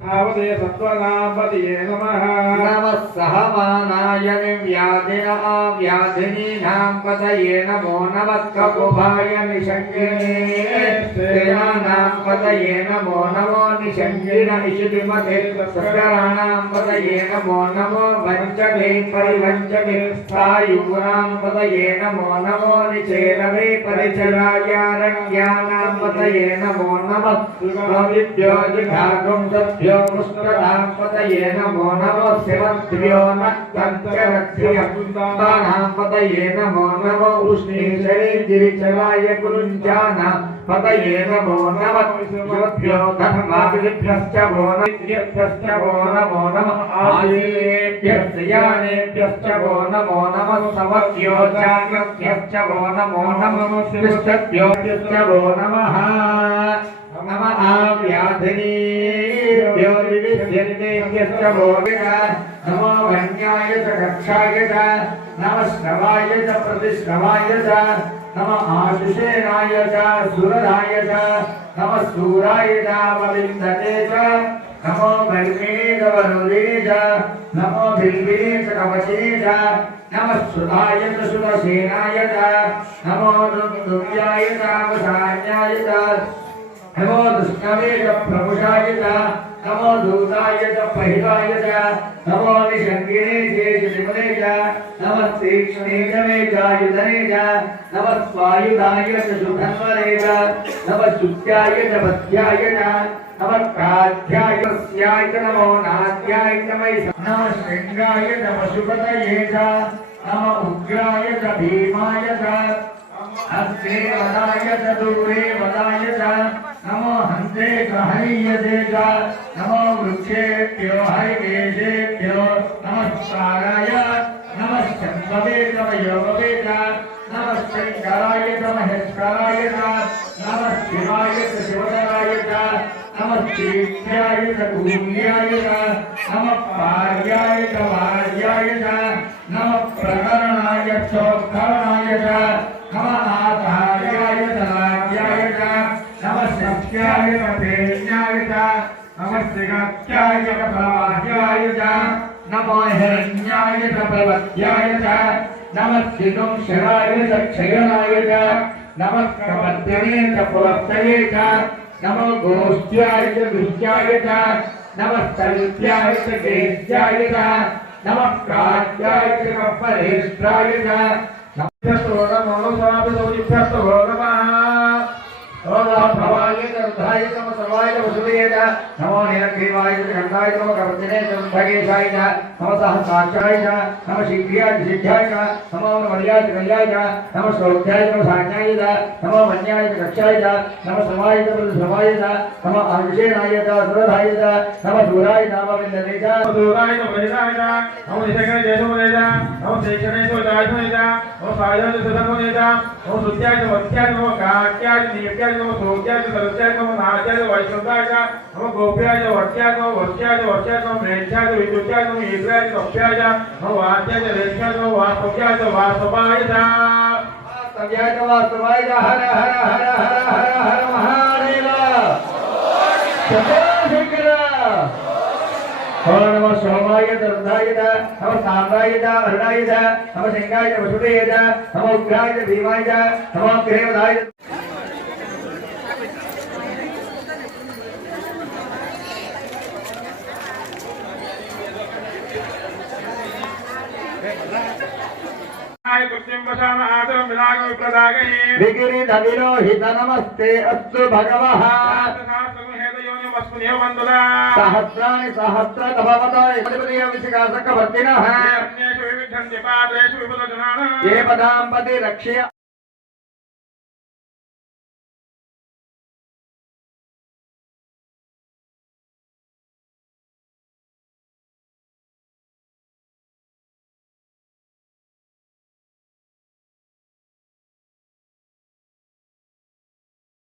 आवदे सत्वनापतिये नमः नमः सहमानाय व्याधिनीनां पतये नमो नमः ककुभाय निषङ्गिने सेनानां पतये नमो नमो निषङ्गिन इषुतिमते सकराणां पतये नमो नमो वञ्चके परिवञ्चके स्थायुरां पतये नमो नमो निचेलवे परिचरायारण्यानां पतये नमो नमः विद्यो जिघागुं सभ्यो मुष्टदां पतये नमो नमो शिवद्भ्यो नक्तञ्चरक्षयकुन्दानां पतये नमो नमो उष्णीशरे गिरिचराय कुरुञ्जानां पतये नमो नमः शिवभ्यो धर्मादिभ्यश्च वो नमो नमः आयेभ्यश्च यानेभ्यश्च वो नमो नमः समभ्यो जाग्रभ्यश्च वो नमो नमः शिष्टभ्यो वो नमः नमः व्याधिनीभ्यो विविध्यन्तेभ्यश्च वो नमो वन्याय च कक्षाय च नमः श्रवाय च प्रतिश्रवाय च नमः आशुषेणाय च सुरराय च नमः सूराय च वलिन्दते च नमो बल्मिने च वरुदिने च नमो बिल्बिने च कवचिने च नमः श्रुताय च शुभसेनाय च नमो दुर्दुव्याय च वसान्याय च नमो दुष्णवे च प्रभुषाय च नमो दूताय च पहिलाय च नमो निषङ्गिने चेषिमने च नमः तीक्ष्णे च मेघायुधने च नमः स्वायुधाय च सुधन्वने च नमः शुद्ध्याय च पथ्याय च नमः काध्याय स्याय च नमो नाद्याय च मयि नमः शृङ्गाय च पशुपतये च नमः उग्राय च भीमाय च हस्ते वदाय च दूरे वदाय च नमो हन्ते च हरीयते च नमो वृक्षेभ्यो हरिकेशेभ्यो नमस्काराय नमः शम्भवे च वयोभवे च नमः शङ्कराय च महेश्वराय च नमः शिवाय च शिवतराय च नमः तीर्थ्याय च भूम्याय च नमः पार्याय च वार्याय च नमः प्रकरणाय चोत्करणाय च नमः आचार्याय च राज्याय च नमः सत्याय च प्रेण्याय च नमः श्रीगात्याय च प्रवाह्याय च नमो हिरण्याय च प्रवत्याय च नमः शितुं शिवाय च क्षयणाय च नमः कपद्यने च पुरस्तये च नमो गोष्ठ्याय च दुष्ट्याय च नमः तल्प्याय च गेष्ट्याय च नमः काट्याय च कपरेष्ट्राय च नमो स्वामिभ्यस्तो नमः भवाय च अर्धाय च सर्वाय च वसुदेय च नमो नीलग्रीवाय च खण्डाय च कर्मजने च भगेशाय च नमः सहस्राक्षाय च नमः शीघ्रियाय च सिद्ध्याय च नमो मर्याय च कल्याय च नमः श्रोत्याय च सान्याय च नमो मन्याय च कक्षाय च नमः समाय च प्रतिसमाय च नमः आयुषेणाय च सुरधाय च नमः दूराय च नमविन्दते च दूराय च परिधाय च नमो निषङ्गने जयसुमने च नमो तीक्ष्णे च जायसुने च नमो स्वायुधाय च सुधन्वने च नमो शुद्ध्याय च वत्याय च नमो काट्याय च दीप्याय च नमो सोक्याय च सरस्याय च नमो नाट्याय च वैष्णवाय च नमो गोप्याय च वट्याय च नमो वत्याय च वर्ष्याय च नमो मेघ्याय च विद्युत्याय च नमो ईश्वराय च कप्याय च नमो वात्याय च रेष्म्याय च नमो वास्तव्याय च वास्तवाय च वास्तव्याय च वास्तवाय च हर हर हर हर हर हर महादेव शंभो शंकर नमः सोमाय च रुद्राय च नमः साम्राय च अरुणाय च नमः शङ्काय च वसुदेय च नमः उग्राय च भीमाय च नमः ग्रेवदाय विगिरिधविरोहित नमस्ते अस्तु भगवः सहस्राणि सहस्रतभवतोऽभिषिकासकवर्तिनः ये पदाम्पति रक्ष्य